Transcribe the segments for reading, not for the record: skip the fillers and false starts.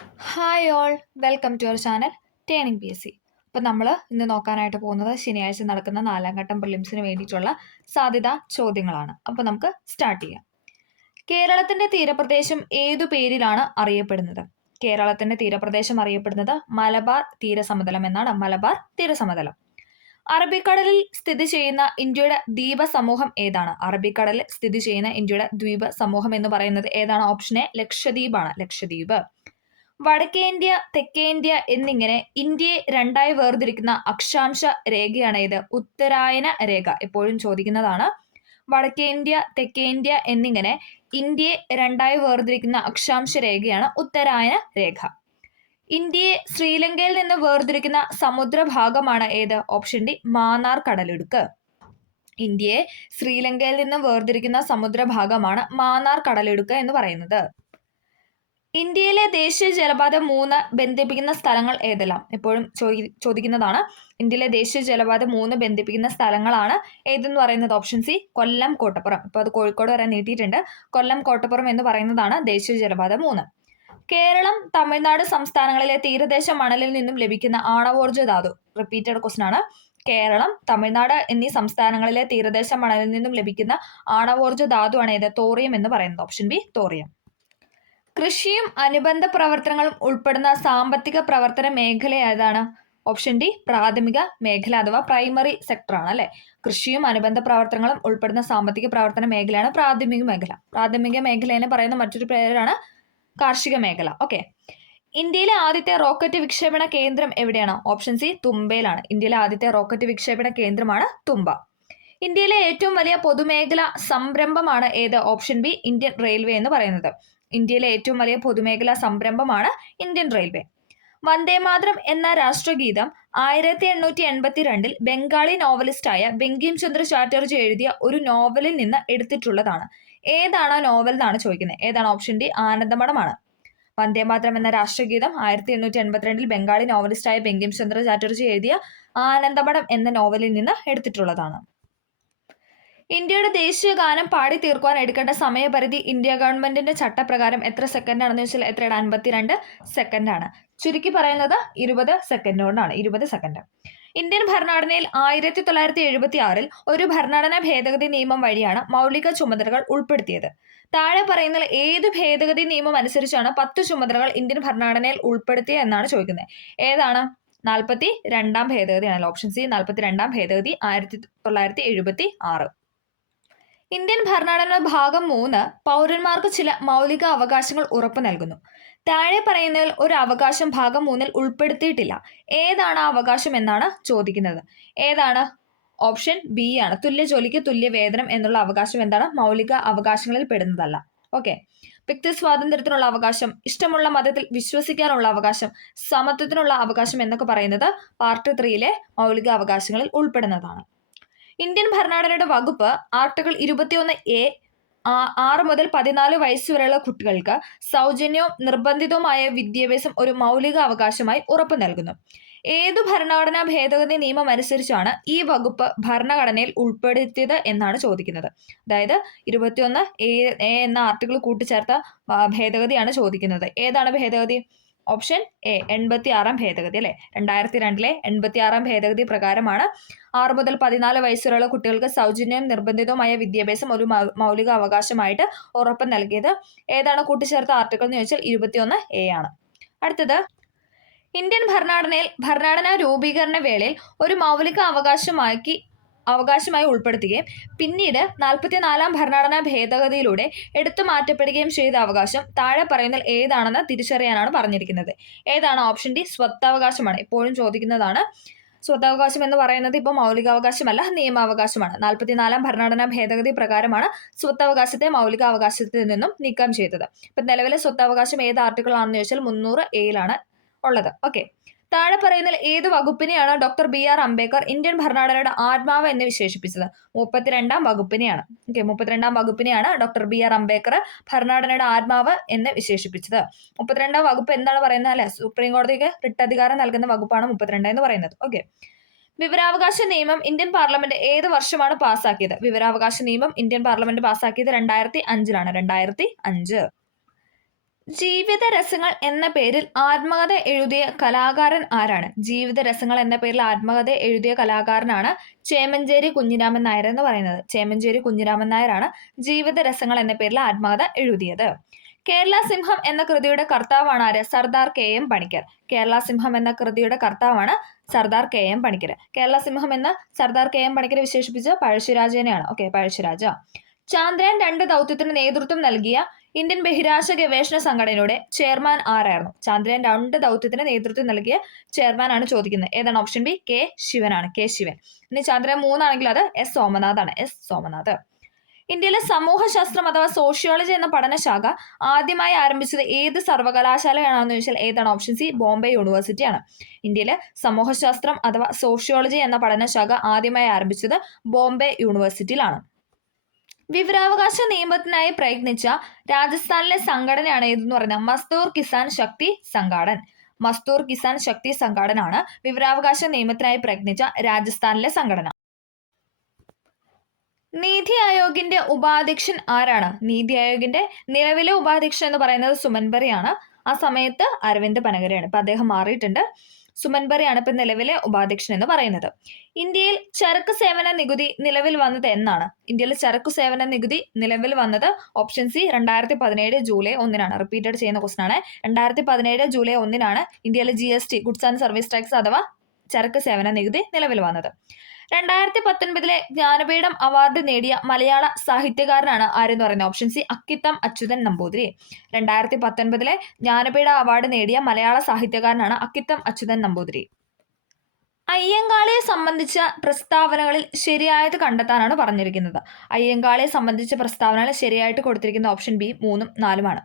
Hi all, welcome to our channel turning PSC. അപ്പോൾ നമ്മൾ ഇന്ന് നോക്കാനായിട്ട് പോകുന്നത് ശനിയാഴ്ച നടക്കുന്ന 4ാം ഘട്ടം പ്രിലിംസിന് വേണ്ടിയിട്ടുള്ള സാധ്യതാ ചോദ്യങ്ങളാണ്. അപ്പോൾ നമുക്ക് സ്റ്റാർട്ട് ചെയ്യാം. കേരളത്തിന്റെ തീരപ്രദേശം ഏതു പേരിലാണ് അറിയപ്പെടുന്നത്? കേരളത്തിന്റെ തീരപ്രദേശം അറിയപ്പെടുന്നത് മലബാർ തീരസമതലം എന്നാണ്. മലബാർ തീരസമതലം. അറബിക്കടലിൽ സ്ഥിതി ചെയ്യുന്ന ഇന്ത്യയുടെ ദ്വീപ സമൂഹം ഏതാണ്? അറബിക്കടലിൽ സ്ഥിതി ചെയ്യുന്ന ഇന്ത്യയുടെ ദ്വീപ സമൂഹം എന്ന് പറയുന്നത് ഏതാണ്? ഓപ്ഷൻ എ ലക്ഷദ്വീപാണ്. ലക്ഷദ്വീപ്. വടക്കേ ഇന്ത്യ, തെക്കേ ഇന്ത്യ എന്നിങ്ങനെ ഇന്ത്യയെ രണ്ടായി വേർതിരിക്കുന്ന അക്ഷാംശ രേഖയാണ് ഇത്. ഉത്തരായന രേഖ എപ്പോഴും ചോദിക്കുന്നതാണ്. വടക്കേ ഇന്ത്യ, തെക്കേ ഇന്ത്യ എന്നിങ്ങനെ ഇന്ത്യയെ രണ്ടായി വേർതിരിക്കുന്ന അക്ഷാംശ രേഖയാണ് ഉത്തരായന രേഖ. ഇന്ത്യയെ ശ്രീലങ്കയിൽ നിന്ന് വേർതിരിക്കുന്ന സമുദ്രഭാഗമാണ് ഏത്? ഓപ്ഷൻ ഡി മാന്നാർ കടലിടുക്ക്. ഇന്ത്യയെ ശ്രീലങ്കയിൽ നിന്ന് വേർതിരിക്കുന്ന സമുദ്രഭാഗമാണ് മാന്നാർ കടലിടുക്ക് എന്ന് പറയുന്നത്. ഇന്ത്യയിലെ ദേശീയ ജലപാത 3 ബന്ധിപ്പിക്കുന്ന സ്ഥലങ്ങൾ ഏതെല്ലാം? എപ്പോഴും ചോദിക്കുന്നതാണ്. ഇന്ത്യയിലെ ദേശീയ ജലപാത 3 ബന്ധിപ്പിക്കുന്ന സ്ഥലങ്ങളാണ് ഏതെന്ന് പറയുന്നത്? ഓപ്ഷൻ സി കൊല്ലം കോട്ടപ്പുറം. ഇപ്പോൾ അത് കോഴിക്കോട് വരെ നീട്ടിയിട്ടുണ്ട്. കൊല്ലം കോട്ടപ്പുറം എന്ന് പറയുന്നതാണ് ദേശീയ ജലപാത 3. കേരളം, തമിഴ്നാട് സംസ്ഥാനങ്ങളിലെ തീരദേശ മണലിൽ നിന്നും ലഭിക്കുന്ന ആണവോർജ്ജ ധാതു. റിപ്പീറ്റഡ് ക്വസ്റ്റൻ ആണ്. കേരളം, തമിഴ്നാട് എന്നീ സംസ്ഥാനങ്ങളിലെ തീരദേശ മണലിൽ നിന്നും ലഭിക്കുന്ന ആണവോർജ്ജ ധാതുവാണ് ഏത്? തോറിയം എന്ന് പറയുന്നത്. Option B thorium. കൃഷിയും അനുബന്ധ പ്രവർത്തനങ്ങളും ഉൾപ്പെടുന്ന സാമ്പത്തിക പ്രവർത്തന മേഖല ഏതാണ്? ഓപ്ഷൻ ഡി പ്രാഥമിക മേഖല അഥവാ പ്രൈമറി സെക്ടർ ആണ് അല്ലെ. കൃഷിയും അനുബന്ധ പ്രവർത്തനങ്ങളും ഉൾപ്പെടുന്ന സാമ്പത്തിക പ്രവർത്തന മേഖലയാണ് പ്രാഥമിക മേഖല. പ്രാഥമിക മേഖലയെ പറയുന്ന മറ്റൊരു പേരാണ് കാർഷിക മേഖല. ഓക്കെ. ഇന്ത്യയിലെ ആദ്യത്തെ റോക്കറ്റ് വിക്ഷേപണ കേന്ദ്രം എവിടെയാണ്? ഓപ്ഷൻ സി തുമ്പയിലാണ്. ഇന്ത്യയിലെ ആദ്യത്തെ റോക്കറ്റ് വിക്ഷേപണ കേന്ദ്രമാണ് തുമ്പ. ഇന്ത്യയിലെ ഏറ്റവും വലിയ പൊതുമേഖല സംരംഭമാണ് ഏത്? ഓപ്ഷൻ ബി ഇന്ത്യൻ റെയിൽവേ എന്ന് പറയുന്നത്. ഇന്ത്യയിലെ ഏറ്റവും വലിയ പൊതുമേഖലാ സംരംഭമാണ് ഇന്ത്യൻ റെയിൽവേ. വന്ദേമാതരം എന്ന രാഷ്ട്രഗീതം 1882 ബംഗാളി നോവലിസ്റ്റായ ബങ്കിം ചന്ദ്ര ചാറ്റർജി എഴുതിയ ഒരു നോവലിൽ നിന്ന് എടുത്തിട്ടുള്ളതാണ്. ഏതാണ് ആ നോവൽ എന്നാണ് ചോദിക്കുന്നത്. ഏതാണ്? Option D ആനന്ദമഠമാണ്. വന്ദേമാതരം എന്ന രാഷ്ട്രഗീതം 1882 ബംഗാളി നോവലിസ്റ്റായ ബങ്കിം ചന്ദ്ര ചാറ്റർജി എഴുതിയ ആനന്ദമഠം എന്ന നോവലിൽ നിന്ന് എടുത്തിട്ടുള്ളതാണ്. ഇന്ത്യയുടെ ദേശീയ ഗാനം പാടി തീർക്കുവാൻ എടുക്കേണ്ട സമയപരിധി ഇന്ത്യ ഗവൺമെന്റിന്റെ ചട്ടപ്രകാരം എത്ര സെക്കൻഡ് ആണെന്ന് വെച്ചാൽ എത്രയാണ്? 52 സെക്കൻഡ് ആണ്. ചുരുക്കി പറയുന്നത് 20 സെക്കൻഡ് കൊണ്ടാണ്. 20 സെക്കൻഡ്. ഇന്ത്യൻ ഭരണഘടനയിൽ 1976 ഒരു ഭരണഘടനാ ഭേദഗതി നിയമം വഴിയാണ് മൗലിക ചുമതലകൾ ഉൾപ്പെടുത്തിയത്. താഴെ പറയുന്ന ഏത് ഭേദഗതി നിയമം അനുസരിച്ചാണ് 10 ചുമതലകൾ ഇന്ത്യൻ ഭരണഘടനയിൽ ഉൾപ്പെടുത്തിയത് എന്നാണ് ചോദിക്കുന്നത്. ഏതാണ്? 42ാം ഭേദഗതിയാണ്. ഓപ്ഷൻ സി 42ാം ഭേദഗതി 1976. ഇന്ത്യൻ ഭരണഘടന ഭാഗം 3 പൗരന്മാർക്ക് ചില മൗലിക അവകാശങ്ങൾ ഉറപ്പു നൽകുന്നു. താഴെ പറയുന്നതിൽ ഒരു അവകാശം ഭാഗം 3 ഉൾപ്പെടുത്തിയിട്ടില്ല. ഏതാണ് ആ അവകാശം എന്നാണ് ചോദിക്കുന്നത്. ഏതാണ്? ഓപ്ഷൻ ബി ആണ്. തുല്യ ജോലിക്ക് തുല്യ വേതനം എന്നുള്ള അവകാശം എന്താണ്? മൗലിക അവകാശങ്ങളിൽ പെടുന്നതല്ല. ഓക്കെ. വ്യക്തി സ്വാതന്ത്ര്യത്തിനുള്ള അവകാശം, ഇഷ്ടമുള്ള മതത്തിൽ വിശ്വസിക്കാനുള്ള അവകാശം, സമത്വത്തിനുള്ള അവകാശം എന്നൊക്കെ പറയുന്നത് പാർട്ട് 3 മൗലിക അവകാശങ്ങളിൽ ഉൾപ്പെടുന്നതാണ്. ഇന്ത്യൻ ഭരണഘടനയുടെ വകുപ്പ് ആർട്ടിക്കിൾ 21A 6 മുതൽ 14 വയസ്സ് വരെയുള്ള കുട്ടികൾക്ക് സൗജന്യവും നിർബന്ധിതവുമായ വിദ്യാഭ്യാസം ഒരു മൗലിക അവകാശമായി ഉറപ്പു നൽകുന്നു. ഏതു ഭരണഘടനാ ഭേദഗതി നിയമം അനുസരിച്ചാണ് ഈ വകുപ്പ് ഭരണഘടനയിൽ ഉൾപ്പെടുത്തിയത് എന്നാണ് ചോദിക്കുന്നത്. അതായത് 21A എന്ന ആർട്ടിക്കിൾ കൂട്ടിച്ചേർത്ത ഭേദഗതിയാണ് ചോദിക്കുന്നത്. ഏതാണ് ഭേദഗതി? ഓപ്ഷൻ എ 86ാം ഭേദഗതി അല്ലെ. 2002 86ാം ഭേദഗതി പ്രകാരമാണ് 6 മുതൽ 14 വയസ്സുള്ള കുട്ടികൾക്ക് സൗജന്യവും നിർബന്ധിതവുമായ വിദ്യാഭ്യാസം ഒരു മൗലിക അവകാശമായിട്ട് ഉറപ്പ് നൽകിയത്. ഏതാണ് കൂട്ടിച്ചേർത്ത ആർട്ടിക്കിൾ എന്ന് ചോദിച്ചാൽ 21A ആണ്. അടുത്തത്, ഇന്ത്യൻ ഭരണഘടനയിൽ ഭരണഘടനാ രൂപീകരണ വേളയിൽ ഒരു മൗലിക അവകാശമായി ഉൾപ്പെടുത്തുകയും പിന്നീട് 44ാം ഭരണഘടനാ ഭേദഗതിയിലൂടെ എടുത്തു മാറ്റപ്പെടുകയും ചെയ്ത അവകാശം താഴെ പറയുന്നതിൽ ഏതാണെന്ന് തിരിച്ചറിയാനാണ് പറഞ്ഞിരിക്കുന്നത്. ഏതാണ്? ഓപ്ഷൻ ഡി സ്വത്തവകാശമാണ്. എപ്പോഴും ചോദിക്കുന്നതാണ്. സ്വത്തവകാശം എന്ന് പറയുന്നത് ഇപ്പോൾ മൗലികാവകാശമല്ല, നിയമാവകാശമാണ്. 44ാം ഭരണഘടനാ ഭേദഗതി പ്രകാരമാണ് സ്വത്തവകാശത്തെ മൗലികാവകാശത്തിൽ നിന്നും നീക്കം ചെയ്തത്. ഇപ്പം നിലവിലെ സ്വത്തവകാശം ഏത് ആർട്ടിക്കിൾ ആണെന്ന് ചോദിച്ചാൽ 300A ഉള്ളത്. ഓക്കെ. താഴെ പറയുന്നതിൽ ഏത് വകുപ്പിനെയാണ് ഡോക്ടർ BR അംബേദ്കർ ഇന്ത്യൻ ഭരണഘടനയുടെ ആത്മാവ് എന്ന് വിശേഷിപ്പിച്ചത്? 32ാം വകുപ്പിനെയാണ്. ഓക്കെ. 32ാം വകുപ്പിനെയാണ് ഡോക്ടർ BR അംബേദ്കർ ഭരണഘടനയുടെ ആത്മാവ് എന്ന് വിശേഷിപ്പിച്ചത്. 32ാം വകുപ്പ് എന്താണ് പറയുന്നത്? അല്ലെ, സുപ്രീം കോടതിക്ക് റിട്ട് അധികാരം നൽകുന്ന വകുപ്പാണ് 32 എന്ന് പറയുന്നത്. ഓക്കെ. വിവരാവകാശ നിയമം ഇന്ത്യൻ പാർലമെന്റ് ഏത് വർഷമാണ് പാസ്സാക്കിയത്? വിവരാവകാശ നിയമം ഇന്ത്യൻ പാർലമെന്റ് പാസ്സാക്കിയത് 2005 2005. ജീവിതരസങ്ങൾ എന്ന പേരിൽ ആത്മകഥ എഴുതിയ കലാകാരൻ ആരാണ്? ജീവിതരസങ്ങൾ എന്ന പേരിൽ ആത്മകഥ എഴുതിയ കലാകാരനാണ് ചേമഞ്ചേരി കുഞ്ഞിരാമൻ നായർ എന്ന് പറയുന്നത്. ചേമഞ്ചേരി കുഞ്ഞിരാമൻ നായരാണ് ജീവിതരസങ്ങൾ എന്ന പേരിൽ ആത്മകഥ എഴുതിയത്. കേരള സിംഹം എന്ന കൃതിയുടെ കർത്താവാണ് ആര്? സർദാർ കെ.എം. പണിക്കർ. കേരള സിംഹം എന്ന കൃതിയുടെ കർത്താവാണ് സർദാർ കെ.എം. പണിക്കർ. കേരള സിംഹം എന്ന സർദാർ കെ.എം. പണിക്കരെ വിശേഷിപ്പിച്ച് പഴശ്ശിരാജനെയാണ്. ഓക്കെ, പഴശ്ശിരാജ. ചാന്ദ്രയാൻ 2 ദൗത്യത്തിന് നേതൃത്വം നൽകിയ ഇന്ത്യൻ ബഹിരാകാശ ഗവേഷണ സംഘടനയുടെ ചെയർമാൻ ആരായിരുന്നു? ചാന്ദ്രയാൻ 2 ദൗത്യത്തിന് നേതൃത്വം നൽകിയ ചെയർമാൻ ആണ് ചോദിക്കുന്നത്. ഏതാണ്? ഓപ്ഷൻ ബി കെ ശിവനാണ്. കെ ശിവൻ. ഇനി ചാന്ദ്രയാൻ 3 ആണെങ്കിൽ അത് എസ് സോമനാഥ് ആണ്. എസ് സോമനാഥ്. ഇന്ത്യയിലെ സമൂഹശാസ്ത്രം അഥവാ സോഷ്യോളജി എന്ന പഠനശാഖ ആദ്യമായി ആരംഭിച്ചത് ഏത് സർവകലാശാലയാണെന്ന് ചോദിച്ചാൽ ഏതാണ്? ഓപ്ഷൻ സി ബോംബെ യൂണിവേഴ്സിറ്റി ആണ്. ഇന്ത്യയിലെ സമൂഹശാസ്ത്രം അഥവാ സോഷ്യോളജി എന്ന പഠനശാഖ ആദ്യമായി ആരംഭിച്ചത് ബോംബെ യൂണിവേഴ്സിറ്റിയിലാണ്. വിവരാവകാശ നിയമത്തിനായി പ്രയത്നിച്ച രാജസ്ഥാനിലെ സംഘടനയാണ് ഏതെന്ന് പറയുന്നത്? മസ്ദൂർ കിസാൻ ശക്തി സംഘാടൻ. മസ്ദൂർ കിസാൻ ശക്തി സംഘാടനാണ് വിവരാവകാശ നിയമത്തിനായി പ്രയത്നിച്ച രാജസ്ഥാനിലെ സംഘടന. നീതി ആയോഗിന്റെ ഉപാധ്യക്ഷൻ ആരാണ്? നീതി ആയോഗിന്റെ നിലവിലെ ഉപാധ്യക്ഷൻ എന്ന് പറയുന്നത് സുമൻ ബെറിയാണ്. ആ സമയത്ത് അരവിന്ദ് പനഗരയാണ്. ഇപ്പൊ അദ്ദേഹം മാറിയിട്ടുണ്ട്. സുമൻ ബെറിയാണ് ഇപ്പൊ നിലവിലെ ഉപാധ്യക്ഷൻ എന്ന് പറയുന്നത്. ഇന്ത്യയിൽ ചരക്ക് സേവന നികുതി നിലവിൽ വന്നത് എന്നാണ്? ഇന്ത്യയിൽ ചരക്കു സേവന നികുതി നിലവിൽ വന്നത് ഓപ്ഷൻ സി 2017 ജൂലൈ 1 റിപ്പീറ്റഡ് ചെയ്യുന്ന ക്വസ്റ്റൻ ആണ്. 2017 ജൂലൈ 1 ഇന്ത്യയിലെ GST goods and service tax അഥവാ ചരക്ക് സേവന നികുതി നിലവിൽ വന്നത്. 2019 ജ്ഞാനപീഠം അവാർഡ് നേടിയ മലയാള സാഹിത്യകാരനാണ് ആരെന്ന് പറയുന്നത്? Option C Akkitham Achuthan Namboothiri. 2019 Jnanpith award നേടിയ മലയാള സാഹിത്യകാരനാണ് അക്കിത്തം അച്യുതൻ നമ്പൂതിരി. അയ്യങ്കാളിയെ സംബന്ധിച്ച പ്രസ്താവനകളിൽ ശരിയായത് കണ്ടെത്താനാണ് പറഞ്ഞിരിക്കുന്നത്. അയ്യങ്കാളിയെ സംബന്ധിച്ച പ്രസ്താവനകൾ ശരിയായിട്ട് കൊടുത്തിരിക്കുന്ന ഓപ്ഷൻ ബി 3ഉം 4ഉമാണ്.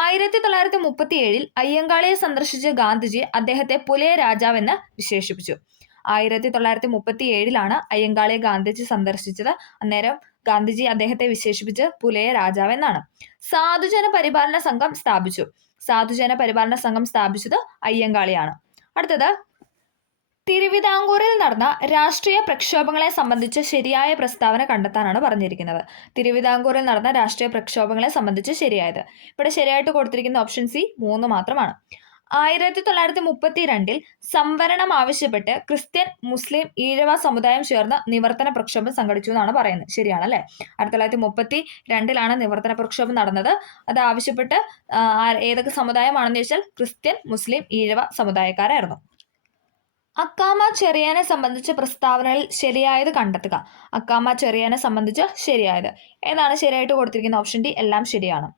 1937 അയ്യങ്കാളിയെ സന്ദർശിച്ച ഗാന്ധിജി അദ്ദേഹത്തെ പുലയ രാജാവെന്ന് വിശേഷിപ്പിച്ചു. 1937 അയ്യങ്കാളിയെ ഗാന്ധിജി സന്ദർശിച്ചത്. അന്നേരം ഗാന്ധിജി അദ്ദേഹത്തെ വിശേഷിപ്പിച്ച് പുലയ രാജാവെന്നാണ്. സാധുജന പരിപാലന സംഘം സ്ഥാപിച്ചു. സാധുജന പരിപാലന സംഘം സ്ഥാപിച്ചത് അയ്യങ്കാളിയാണ്. അടുത്തത് തിരുവിതാംകൂറിൽ നടന്ന രാഷ്ട്രീയ പ്രക്ഷോഭങ്ങളെ സംബന്ധിച്ച് ശരിയായ പ്രസ്താവന കണ്ടെത്താനാണ് പറഞ്ഞിരിക്കുന്നത്. തിരുവിതാംകൂറിൽ നടന്ന രാഷ്ട്രീയ പ്രക്ഷോഭങ്ങളെ സംബന്ധിച്ച് ശരിയായത്. ഇവിടെ ശരിയായിട്ട് കൊടുത്തിരിക്കുന്ന ഓപ്ഷൻ സി 3 മാത്രമാണ്. 1932 സംവരണം ആവശ്യപ്പെട്ട് ക്രിസ്ത്യൻ, മുസ്ലിം, ഈഴവ സമുദായം ചേർന്ന് നിവർത്തന പ്രക്ഷോഭം സംഘടിച്ചു എന്നാണ് പറയുന്നത്. ശരിയാണല്ലേ? 1932 നിവർത്തന പ്രക്ഷോഭം നടന്നത്. അത് ആവശ്യപ്പെട്ട് ഏതൊക്കെ സമുദായമാണെന്ന് ചോദിച്ചാൽ ക്രിസ്ത്യൻ, മുസ്ലിം, ഈഴവ സമുദായക്കാരായിരുന്നു. അക്കാമ ചെറിയാനെ സംബന്ധിച്ച പ്രസ്താവനകളിൽ ശരിയായത് കണ്ടെത്തുക. അക്കാമ ചെറിയാനെ സംബന്ധിച്ച് ശരിയായത് ഏതാണ്? ശരിയായിട്ട് കൊടുത്തിരിക്കുന്ന ഓപ്ഷൻ ഡി എല്ലാം ശരിയാണ്.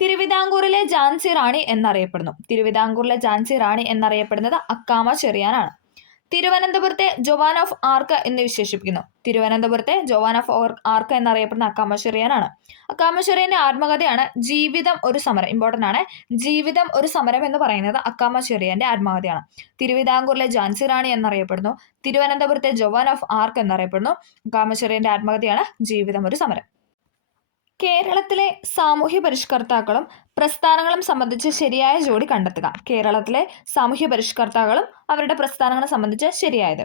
തിരുവിതാംകൂറിലെ ഝാൻസി റാണി എന്നറിയപ്പെടുന്നു. തിരുവിതാംകൂറിലെ ഝാൻസി റാണി എന്നറിയപ്പെടുന്നത് അക്കാമ ചെറിയാനാണ്. തിരുവനന്തപുരത്തെ ജോവാൻ ഓഫ് ആർക്ക് എന്ന് വിശേഷിപ്പിക്കുന്നു. തിരുവനന്തപുരത്തെ ജോവാൻ ഓഫ് ആർക്ക് എന്നറിയപ്പെടുന്ന അക്കാമ ചെറിയാനാണ്. അക്കാമ ചെറിയാന്റെ ആത്മകഥയാണ് ജീവിതം ഒരു സമരം. ഇമ്പോർട്ടൻ്റ് ആണ്. ജീവിതം ഒരു സമരം എന്ന് പറയുന്നത് അക്കാമ ചെറിയാന്റെ ആത്മകഥയാണ്. തിരുവിതാംകൂറിലെ ഝാൻസി റാണി എന്നറിയപ്പെടുന്നു. തിരുവനന്തപുരത്തെ ജോവാൻ ഓഫ് ആർക്ക് എന്നറിയപ്പെടുന്നു. അക്കാമ ചെറിയാന്റെ ആത്മകഥയാണ് ജീവിതം ഒരു സമരം. കേരളത്തിലെ സാമൂഹ്യ പരിഷ്കർത്താക്കളും പ്രസ്ഥാനങ്ങളും സംബന്ധിച്ച് ശരിയായ ജോഡി കണ്ടെത്തുക. കേരളത്തിലെ സാമൂഹ്യ പരിഷ്കർത്താക്കളും അവരുടെ പ്രസ്ഥാനങ്ങളെ സംബന്ധിച്ച് ശരിയായത്.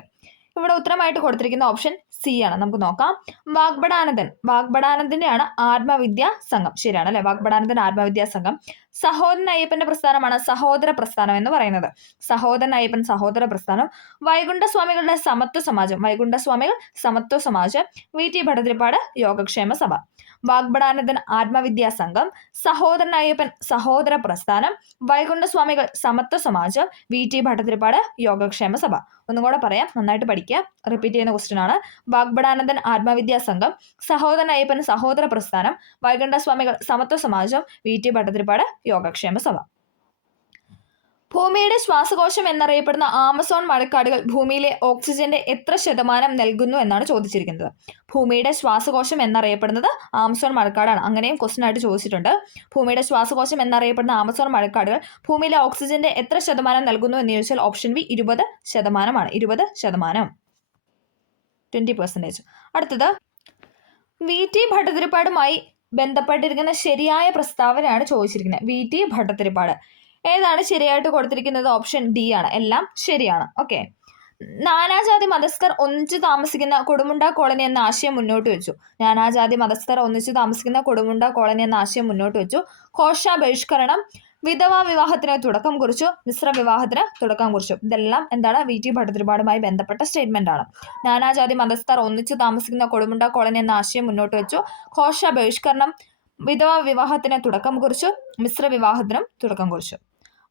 ഇവിടെ ഉത്തരമായിട്ട് കൊടുത്തിരിക്കുന്ന ഓപ്ഷൻ സി ആണ്. നമുക്ക് നോക്കാം. വാഗ്ബടാനന്ദൻ. വാഗ്ബടാനന്ദന്റെയാണ് ആത്മവിദ്യാ സംഘം. ശരിയാണ് അല്ലെ? വാഗ്ബടാനന്ദൻ ആത്മവിദ്യാ സംഘം. സഹോദരൻ അയ്യപ്പന്റെ പ്രസ്ഥാനമാണ് സഹോദര പ്രസ്ഥാനം എന്ന് പറയുന്നത്. സഹോദരൻ അയ്യപ്പൻ സഹോദര പ്രസ്ഥാനം. വൈകുണ്ഠസ്വാമികളുടെ സമത്വ സമാജം. വൈകുണ്ഠസ്വാമികൾ സമത്വ സമാജം. VT ഭട്ടതിരിപ്പാട് യോഗക്ഷേമ സഭ. വാഗ്ബടാനന്ദൻ ആത്മവിദ്യാ സംഘം, സഹോദരൻ അയ്യപ്പൻ സഹോദര പ്രസ്ഥാനം, വൈകുണ്ഠസ്വാമികൾ സമത്വ സമാജം, VT ഭട്ടതിരിപ്പാട് യോഗക്ഷേമ സഭ. ഒന്നും കൂടെ പറയാം, നന്നായിട്ട് പഠിക്കുക. റിപ്പീറ്റ് ചെയ്യുന്ന ക്വസ്റ്റ്യൻ ആണ്. വാഗ്ബടാനന്ദൻ ആത്മവിദ്യാ സംഘം, സഹോദരൻ അയ്യപ്പൻ സഹോദര പ്രസ്ഥാനം, വൈകുണ്ഠസ്വാമികൾ സമത്വ സമാജം, VT ഭട്ടതിരിപ്പാട് യോഗക്ഷേമ സഭ. ഭൂമിയുടെ ശ്വാസകോശം എന്നറിയപ്പെടുന്ന ആമസോൺ മഴക്കാടുകൾ ഭൂമിയിലെ ഓക്സിജന്റെ എത്ര ശതമാനം നൽകുന്നു എന്നാണ് ചോദിച്ചിരിക്കുന്നത്. ഭൂമിയുടെ ശ്വാസകോശം എന്നറിയപ്പെടുന്നത് ആമസോൺ മഴക്കാടാണ്. അങ്ങനെയും ക്വസ്റ്റ്യൻ ആയിട്ട് ചോദിച്ചിട്ടുണ്ട്. ഭൂമിയുടെ ശ്വാസകോശം എന്നറിയപ്പെടുന്ന ആമസോൺ മഴക്കാടുകൾ ഭൂമിയിലെ ഓക്സിജന്റെ എത്ര ശതമാനം നൽകുന്നു എന്ന് ചോദിച്ചാൽ ഓപ്ഷൻ ബി 20%. 20%. 20%. അടുത്തത് VT ഭട്ടതിരിപ്പാടുമായി ബന്ധപ്പെട്ടിരിക്കുന്ന ശരിയായ പ്രസ്താവനയാണ് ചോദിച്ചിരിക്കുന്നത്. VT ഭട്ടതിരിപ്പാട് ഏതാണ് ശരിയായിട്ട് കൊടുത്തിരിക്കുന്നത്? ഓപ്ഷൻ ഡി ആണ്. എല്ലാം ശരിയാണ്. ഓക്കെ. നാനാജാതി മതസ്ഥർ ഒന്നിച്ചു താമസിക്കുന്ന കൊടുമുണ്ട കോളനി എന്ന ആശയം മുന്നോട്ട് വെച്ചു. നാനാജാതി മതസ്ഥർ ഒന്നിച്ചു താമസിക്കുന്ന കൊടുമുണ്ട കോളനി എന്ന ആശയം മുന്നോട്ട് വെച്ചു. ഘോഷ ബഹിഷ്കരണം, വിധവാ വിവാഹത്തിന് തുടക്കം കുറിച്ചു, മിശ്ര വിവാഹത്തിന് തുടക്കം കുറിച്ചു. ഇതെല്ലാം എന്താണ്? VT ഭട്ടതിരിപ്പാടുമായി ബന്ധപ്പെട്ട സ്റ്റേറ്റ്മെന്റ് ആണ്. നാനാജാതി മതസ്ഥർ ഒന്നിച്ചു താമസിക്കുന്ന കൊടുമുണ്ട കോളനി എന്ന ആശയം മുന്നോട്ട് വെച്ചു. ഘോഷ ബഹിഷ്കരണം, വിധവാ വിവാഹത്തിന് തുടക്കം കുറിച്ചു, മിശ്ര വിവാഹത്തിനും തുടക്കം കുറിച്ചു.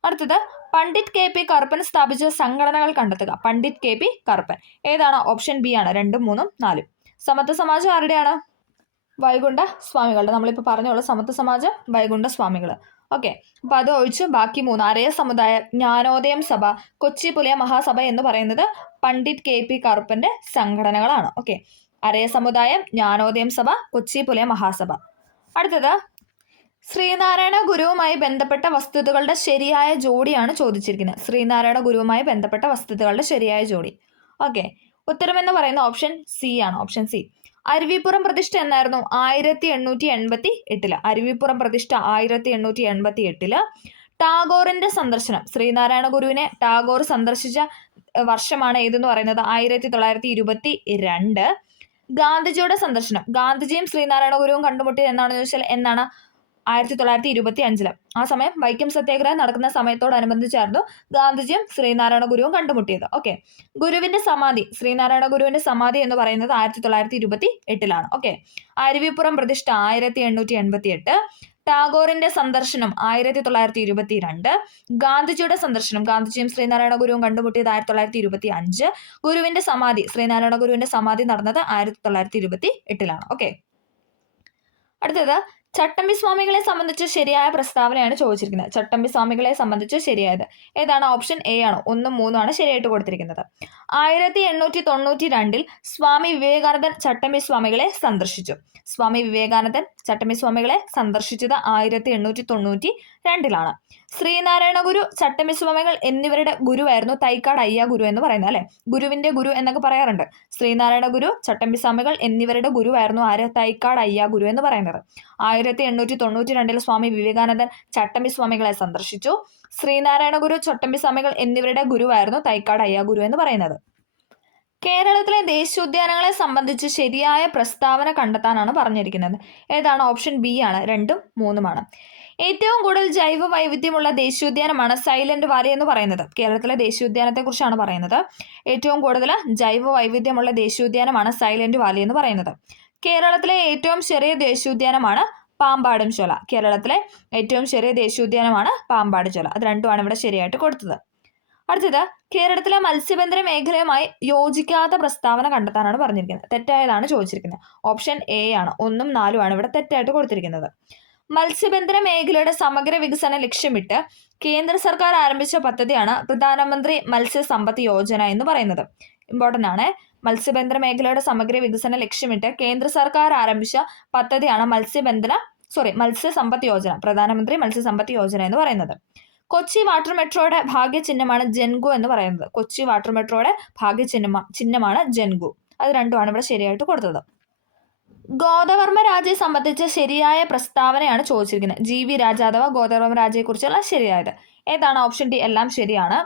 അടുത്തത് പണ്ഡിറ്റ് KP കറുപ്പൻ സ്ഥാപിച്ച സംഘടനകൾ കണ്ടെത്തുക. പണ്ഡിറ്റ് KP കറുപ്പൻ ഏതാണ്? ഓപ്ഷൻ ബി ആണ്. 2, 3, 4. സമത്വ സമാജം ആരുടെയാണ്? വൈകുണ്ഠ സ്വാമികളുടെ. നമ്മളിപ്പോൾ പറഞ്ഞോളൂ സമത്വ സമാജം വൈകുണ്ഠ സ്വാമികൾ. ഓക്കെ, അപ്പൊ അത് ഒഴിച്ച് ബാക്കി 3 അരയ സമുദായം, ജ്ഞാനോദയം സഭ, കൊച്ചി പുലയ മഹാസഭ എന്ന് പറയുന്നത് പണ്ഡിറ്റ് KP കറുപ്പന്റെ സംഘടനകളാണ്. ഓക്കെ, അരയ സമുദായം, ജ്ഞാനോദയം സഭ, കൊച്ചി പുലയ മഹാസഭ. അടുത്തത് ശ്രീനാരായണ ഗുരുവുമായി ബന്ധപ്പെട്ട വസ്തുതകളുടെ ശരിയായ ജോഡിയാണ് ചോദിച്ചിരിക്കുന്നത്. ശ്രീനാരായണ ഗുരുവുമായി ബന്ധപ്പെട്ട വസ്തുതകളുടെ ശരിയായ ജോഡി. ഓക്കെ, ഉത്തരം എന്ന് പറയുന്ന ഓപ്ഷൻ സി ആണ്. Option C. അരുവിപ്പുറം പ്രതിഷ്ഠ എന്നായിരുന്നു? 1888. അരുവിപ്പുറം പ്രതിഷ്ഠ 1888. ടാഗോറിന്റെ സന്ദർശനം, ശ്രീനാരായണ ഗുരുവിനെ ടാഗോർ സന്ദർശിച്ച വർഷമാണ് ഏതെന്ന് പറയുന്നത്? 1922. ഗാന്ധിജിയുടെ സന്ദർശനം, ഗാന്ധിജിയും ശ്രീനാരായണ ഗുരുവും കണ്ടുമുട്ടിയത് എന്നാണെന്ന് ചോദിച്ചാൽ എന്നാണ്? 1925. ആ സമയം വൈക്കം സത്യാഗ്രഹം നടക്കുന്ന സമയത്തോടനുബന്ധിച്ചായിരുന്നു ഗാന്ധിജിയും ശ്രീനാരായണ ഗുരുവും കണ്ടുമുട്ടിയത്. ഓക്കെ, ഗുരുവിന്റെ സമാധി, ശ്രീനാരായണ ഗുരുവിന്റെ സമാധി എന്ന് പറയുന്നത് 1928. ഓക്കെ, അരുവിപ്പുറം പ്രതിഷ്ഠ 1888. ടാഗോറിന്റെ സന്ദർശനം 1922. ഗാന്ധിജിയുടെ സന്ദർശനം, ഗാന്ധിജിയും ശ്രീനാരായണ ഗുരുവും കണ്ടുമുട്ടിയത് 1925. ഗുരുവിന്റെ സമാധി, ശ്രീനാരായണ ഗുരുവിന്റെ സമാധി നടന്നത് 1928. ഓക്കെ, അടുത്തത് ചട്ടമ്പി സ്വാമികളെ സംബന്ധിച്ച് ശരിയായ പ്രസ്താവനയാണ് ചോദിച്ചിരിക്കുന്നത്. ചട്ടമ്പി സ്വാമികളെ സംബന്ധിച്ച് ശരിയായത് ഏതാണ്? ഓപ്ഷൻ എ ആണ്. 1, 3 ആണ് ശരിയായിട്ട് കൊടുത്തിരിക്കുന്നത്. 1892 സ്വാമി വിവേകാനന്ദൻ ചട്ടമ്പി സ്വാമികളെ സന്ദർശിച്ചു. സ്വാമി വിവേകാനന്ദൻ ചട്ടമ്പി സ്വാമികളെ സന്ദർശിച്ചത് 1892. ശ്രീനാരായണ ഗുരു, ചട്ടമ്പി സ്വാമികൾ എന്നിവരുടെ ഗുരുവായിരുന്നു തൈക്കാട് അയ്യ ഗുരു എന്ന് പറയുന്നത് അല്ലെ. ഗുരുവിന്റെ ഗുരു എന്നൊക്കെ പറയാറുണ്ട്. ശ്രീനാരായണ ഗുരു, ചട്ടമ്പി സ്വാമികൾ എന്നിവരുടെ ഗുരുവായിരുന്നു ആര്? തൈക്കാട് അയ്യ ഗുരു എന്ന് പറയുന്നത്. 1892 സ്വാമി വിവേകാനന്ദൻ ചട്ടമ്പി സ്വാമികളെ സന്ദർശിച്ചു. ശ്രീനാരായണ ഗുരു, ചട്ടമ്പി സ്വാമികൾ എന്നിവരുടെ ഗുരുവായിരുന്നു തൈക്കാട് അയ്യ ഗുരു എന്ന് പറയുന്നത്. കേരളത്തിലെ ദേശീയോദ്യാനങ്ങളെ സംബന്ധിച്ച് ശരിയായ പ്രസ്താവന കണ്ടെത്താനാണ് പറഞ്ഞിരിക്കുന്നത്. ഏതാണ്? ഓപ്ഷൻ ബി ആണ്. 2, 3. ഏറ്റവും കൂടുതൽ ജൈവ വൈവിധ്യമുള്ള ദേശീയോദ്യാനമാണ് സൈലന്റ് വാലി എന്ന് പറയുന്നത്. കേരളത്തിലെ ദേശീയോദ്യാനത്തെ കുറിച്ചാണ് പറയുന്നത്. ഏറ്റവും കൂടുതൽ ജൈവ വൈവിധ്യമുള്ള ദേശീയോദ്യാനമാണ് സൈലന്റ് വാലി എന്ന് പറയുന്നത്. കേരളത്തിലെ ഏറ്റവും ചെറിയ ദേശീയോദ്യാനമാണ് പാമ്പാടും ചോല. കേരളത്തിലെ ഏറ്റവും ചെറിയ ദേശീയോദ്യാനമാണ് പാമ്പാട് ചോല. അത് രണ്ടുമാണ് ഇവിടെ ശരിയായിട്ട് കൊടുത്തത്. അടുത്തത് കേരളത്തിലെ മത്സ്യബന്ധന മേഖലയുമായി യോജിക്കാത്ത പ്രസ്താവന കണ്ടെത്താനാണ് പറഞ്ഞിരിക്കുന്നത്. തെറ്റായതാണ് ചോദിച്ചിരിക്കുന്നത്. ഓപ്ഷൻ എ ആണ്. 1, 4 ആണ് ഇവിടെ തെറ്റായിട്ട് കൊടുത്തിരിക്കുന്നത്. മത്സ്യബന്ധന മേഖലയുടെ സമഗ്ര വികസനം ലക്ഷ്യമിട്ട് കേന്ദ്ര സർക്കാർ ആരംഭിച്ച പദ്ധതിയാണ് പ്രധാനമന്ത്രി മത്സ്യ സമ്പത്ത് യോജന എന്ന് പറയുന്നത്. ഇമ്പോർട്ടൻ്റ് ആണ്. മത്സ്യബന്ധന മേഖലയുടെ സമഗ്ര വികസനം ലക്ഷ്യമിട്ട് കേന്ദ്ര സർക്കാർ ആരംഭിച്ച പദ്ധതിയാണ് മത്സ്യസമ്പത്ത് യോജന, പ്രധാനമന്ത്രി മത്സ്യസമ്പത്ത് യോജന എന്ന് പറയുന്നത്. കൊച്ചി വാട്ടർ മെട്രോയുടെ ഭാഗ്യചിഹ്നമാണ് ജൻഗു എന്ന് പറയുന്നത്. കൊച്ചി വാട്ടർ മെട്രോയുടെ ഭാഗ്യചിഹ്നമാണ് ജൻഗു. അത് രണ്ടുമാണ് ഇവിടെ ശരിയായിട്ട് കൊടുത്തത്. ഗോദവർമ്മ രാജയെ സംബന്ധിച്ച ശരിയായ പ്രസ്താവനയാണ് ചോദിച്ചിരിക്കുന്നത്. GV രാജ അഥവാ ഗോദവർമ്മ രാജയെ കുറിച്ചുള്ള ശരിയായത് ഏതാണ്? ഓപ്ഷൻ ഡി എല്ലാം ശരിയാണ്.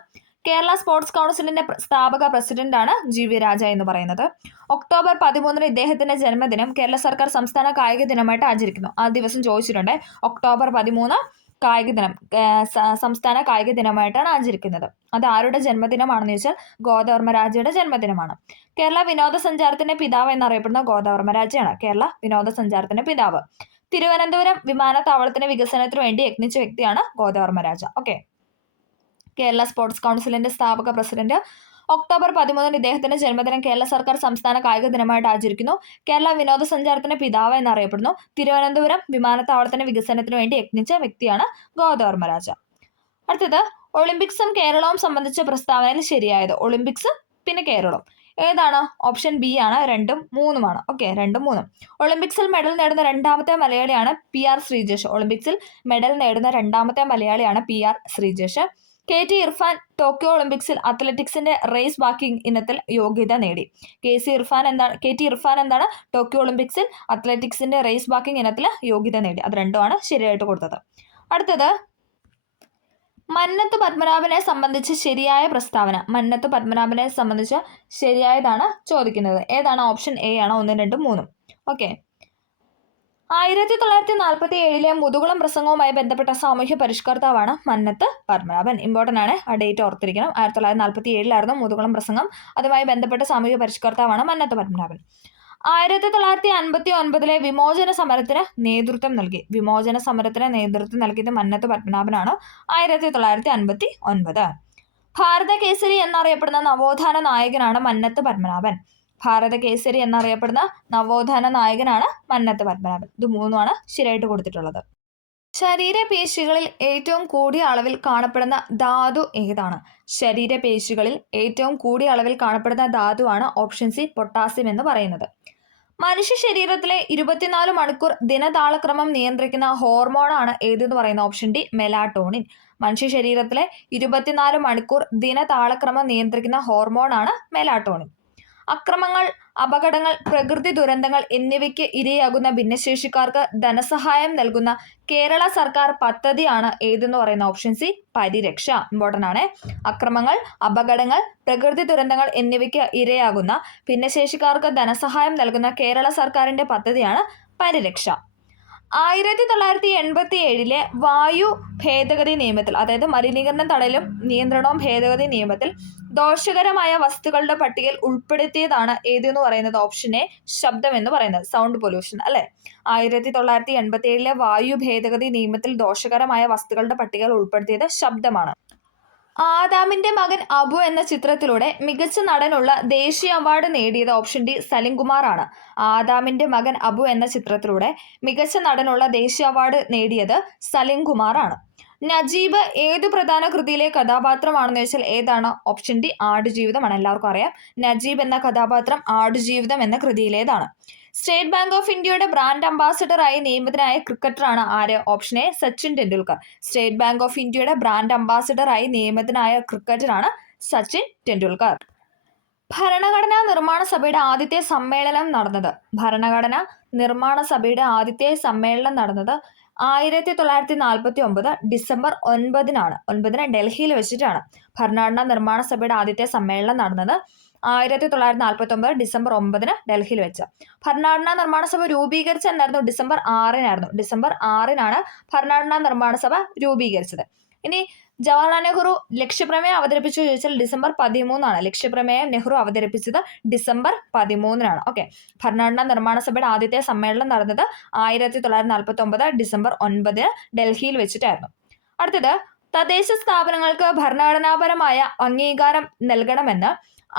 കേരള സ്പോർട്സ് കൗൺസിലിന്റെ സ്ഥാപക പ്രസിഡന്റാണ് GV രാജ എന്ന് പറയുന്നത്. ഒക്ടോബർ 13 ഇദ്ദേഹത്തിന്റെ ജന്മദിനം കേരള സർക്കാർ സംസ്ഥാന കായിക ദിനമായിട്ട് ആചരിക്കുന്നു. ആ ദിവസം ചോദിച്ചിട്ടുണ്ട്. ഒക്ടോബർ 13 കായിക ദിനം, സംസ്ഥാന കായിക ദിനമായിട്ടാണ് ആചരിക്കുന്നത്. അത് ആരുടെ ജന്മദിനമാണെന്ന് ചോദിച്ചാൽ ഗോദവർമ്മ രാജയുടെ ജന്മദിനമാണ്. കേരള വിനോദസഞ്ചാരത്തിന്റെ പിതാവ് എന്നറിയപ്പെടുന്ന ഗോദവർമ്മ രാജയാണ്. കേരള വിനോദസഞ്ചാരത്തിന്റെ പിതാവ്. തിരുവനന്തപുരം വിമാനത്താവളത്തിന്റെ വികസനത്തിന് വേണ്ടി യത്നിച്ച വ്യക്തിയാണ് ഗോദവർമ്മ രാജ. ഓക്കെ, കേരള സ്പോർട്സ് കൗൺസിലിന്റെ സ്ഥാപക പ്രസിഡന്റ്. ഒക്ടോബർ 13 ഇദ്ദേഹത്തിന്റെ ജന്മദിനം കേരള സർക്കാർ സംസ്ഥാന കായിക ദിനമായിട്ട് ആചരിക്കുന്നു. കേരള വിനോദസഞ്ചാരത്തിന്റെ പിതാവ് എന്നറിയപ്പെടുന്നു. തിരുവനന്തപുരം വിമാനത്താവളത്തിന്റെ വികസനത്തിന് വേണ്ടി യത്നിച്ച വ്യക്തിയാണ് ഗോദവർമ്മ രാജ. അടുത്തത് ഒളിമ്പിക്സും കേരളവും സംബന്ധിച്ച പ്രസ്താവനയിൽ ശരിയായത്. ഒളിമ്പിക്സും പിന്നെ കേരളവും ഏതാണ്? ഓപ്ഷൻ ബി ആണ്. 2, 3 ആണ്. ഓക്കെ, 2, 3. ഒളിമ്പിക്സിൽ മെഡൽ നേടുന്ന രണ്ടാമത്തെ മലയാളിയാണ് PR ശ്രീജേഷ്. ഒളിമ്പിക്സിൽ മെഡൽ നേടുന്ന രണ്ടാമത്തെ മലയാളിയാണ് PR Sreejesh. KT Irfan Tokyo ഒളിമ്പിക്സിൽ അത്ലറ്റിക്സിന്റെ റേസ് വാക്കിംഗ് ഇനത്തിൽ യോഗ്യത നേടി. KT ഇർഫാൻ എന്താണ്? ടോക്കിയോ ഒളിമ്പിക്സിൽ അത്ലറ്റിക്സിന്റെ റേസ് വാക്കിംഗ് ഇനത്തിൽ യോഗ്യത നേടി. അത് രണ്ടുമാണ് ശരിയായിട്ട് കൊടുത്തത്. അടുത്തത് മന്നത്ത് പത്മനാഭനെ സംബന്ധിച്ച് ശരിയായ പ്രസ്താവന. മന്നത്ത് പത്മനാഭനെ സംബന്ധിച്ച് ശരിയായതാണ് ചോദിക്കുന്നത്. ഏതാണ്? ഓപ്ഷൻ എ ആണ് 1, 2, 3. ഓക്കെ. 1947 മുതുകുളം പ്രസംഗവുമായി ബന്ധപ്പെട്ട സാമൂഹ്യ പരിഷ്കർത്താവാണ് മന്നത്ത് പത്മനാഭൻ. ഇമ്പോർട്ടൻ്റ് ആണ്, ആ ഡേറ്റ് ഓർത്തിരിക്കണം. 1947 മുതുകുളം പ്രസംഗം. അതുമായി ബന്ധപ്പെട്ട സാമൂഹ്യ പരിഷ്കർത്താവാണ് മന്നത്ത് പത്മനാഭൻ. 1959 വിമോചന സമരത്തിന് നേതൃത്വം നൽകി. വിമോചന സമരത്തിന് നേതൃത്വം നൽകിയത് മന്നത്ത് പത്മനാഭനാണ്. 1959. ഭാരതകേസരി എന്നറിയപ്പെടുന്ന നവോത്ഥാന നായകനാണ് മന്നത്ത് പത്മനാഭൻ. ഭാരതകേസരി എന്നറിയപ്പെടുന്ന നവോത്ഥാന നായകനാണ് മന്നത്ത് പത്മനാഭൻ. ഇത് മൂന്നുമാണ് ശരിയായിട്ട് കൊടുത്തിട്ടുള്ളത്. ശരീരപേശികളിൽ ഏറ്റവും കൂടിയ അളവിൽ കാണപ്പെടുന്ന ധാതു ഏതാണ്? ശരീരപേശികളിൽ ഏറ്റവും കൂടിയ അളവിൽ കാണപ്പെടുന്ന ധാതുവാണ് ഓപ്ഷൻ സി പൊട്ടാസ്യം എന്ന് പറയുന്നത്. മനുഷ്യ ശരീരത്തിലെ 24 മണിക്കൂർ ദിനതാളക്രമം നിയന്ത്രിക്കുന്ന ഹോർമോണാണ് ഏതെന്ന് പറയുന്നത്? Option D melatonin. മനുഷ്യ ശരീരത്തിലെ 24 മണിക്കൂർ ദിനതാളക്രമം നിയന്ത്രിക്കുന്ന ഹോർമോണാണ് മെലാട്ടോണിൻ. അക്രമങ്ങൾ, അപകടങ്ങൾ, പ്രകൃതി ദുരന്തങ്ങൾ എന്നിവയ്ക്ക് ഇരയാകുന്ന ഭിന്നശേഷിക്കാർക്ക് ധനസഹായം നൽകുന്ന കേരള സർക്കാർ പദ്ധതിയാണ് ഏതെന്ന് പറയുന്ന? ഓപ്ഷൻ സി പരിരക്ഷ. ഇമ്പോർട്ടൻ്റ് ആണ്. അക്രമങ്ങൾ, അപകടങ്ങൾ, പ്രകൃതി ദുരന്തങ്ങൾ എന്നിവയ്ക്ക് ഇരയാകുന്ന ഭിന്നശേഷിക്കാർക്ക് ധനസഹായം നൽകുന്ന കേരള സർക്കാരിൻ്റെ പദ്ധതിയാണ് പരിരക്ഷ. 1987 വായു ഭേദഗതി നിയമത്തിൽ, അതായത് മലിനീകരണം തടയലും നിയന്ത്രണവും ഭേദഗതി നിയമത്തിൽ ദോഷകരമായ വസ്തുക്കളുടെ പട്ടികയിൽ ഉൾപ്പെടുത്തിയതാണ് ഏതെന്ന് പറയുന്നത്? ഓപ്ഷൻ എ ശബ്ദം എന്ന് പറയുന്നത്, സൗണ്ട് പൊല്യൂഷൻ അല്ലെ. 1987 വായു ഭേദഗതി നിയമത്തിൽ ദോഷകരമായ വസ്തുക്കളുടെ പട്ടികയിൽ ഉൾപ്പെടുത്തിയത് ശബ്ദമാണ്. ആദാമിന്റെ മകൻ അബു എന്ന ചിത്രത്തിലൂടെ മികച്ച നടനുള്ള ദേശീയ അവാർഡ് നേടിയത് ഓപ്ഷൻ ഡി സലിംകുമാർ ആണ്. ആദാമിന്റെ മകൻ അബു എന്ന ചിത്രത്തിലൂടെ മികച്ച നടനുള്ള ദേശീയ അവാർഡ് നേടിയത് സലിംകുമാർ ആണ്. നജീബ് ഏതു പ്രധാന കൃതിയിലെ കഥാപാത്രമാണെന്ന് ചോദിച്ചാൽ ഏതാണ്? ഓപ്ഷൻ ഡി ആടുജീവിതമാണ്. എല്ലാവർക്കും അറിയാം, നജീബ് എന്ന കഥാപാത്രം ആടുജീവിതം എന്ന കൃതിയിലേതാണ്. സ്റ്റേറ്റ് ബാങ്ക് ഓഫ് ഇന്ത്യയുടെ ബ്രാൻഡ് അംബാസിഡറായി നിയമിതനായ ക്രിക്കറ്ററാണ് ആര്? Option A Sachin Tendulkar. State bank of ഇന്ത്യയുടെ ബ്രാൻഡ് അംബാസിഡറായി നിയമിതനായ ക്രിക്കറ്ററാണ് സച്ചിൻ ടെണ്ടുൽക്കർ. ഭരണഘടനാ നിർമ്മാണ സഭയുടെ ആദ്യത്തെ സമ്മേളനം നടന്നത്? ഭരണഘടനാ നിർമ്മാണ സഭയുടെ ആദ്യത്തെ സമ്മേളനം നടന്നത് 1949 ഡിസംബർ 9-നാണ്. 9-ന് ഡൽഹിയിൽ വെച്ചിട്ടാണ് ഭരണഘടനാ നിർമ്മാണ സഭയുടെ ആദ്യത്തെ സമ്മേളനം നടന്നത്. 1949 ഡിസംബർ 9-ന് ഡൽഹിയിൽ വെച്ച്. ഭരണഘടനാ നിർമ്മാണ സഭ രൂപീകരിച്ച എന്നായിരുന്നു? ഡിസംബർ 6-നായിരുന്നു. ഡിസംബർ 6-നാണ് ഭരണഘടനാ നിർമ്മാണ സഭ രൂപീകരിച്ചത്. ഇനി ജവഹർലാൽ നെഹ്റു ലക്ഷ്യപ്രമേയം അവതരിപ്പിച്ചു ചോദിച്ചാൽ ഡിസംബർ 13-നാണ്. ലക്ഷ്യപ്രമേയം നെഹ്റു അവതരിപ്പിച്ചത് ഡിസംബർ 13-നാണ്. ഓക്കെ. ഭരണഘടനാ നിർമ്മാണ സഭയുടെ ആദ്യത്തെ സമ്മേളനം നടന്നത് 1949 ഡിസംബർ 9-ന് ഡൽഹിയിൽ വെച്ചിട്ടായിരുന്നു. അടുത്തത്, തദ്ദേശ സ്ഥാപനങ്ങൾക്ക് ഭരണഘടനാപരമായ അംഗീകാരം നൽകണമെന്ന്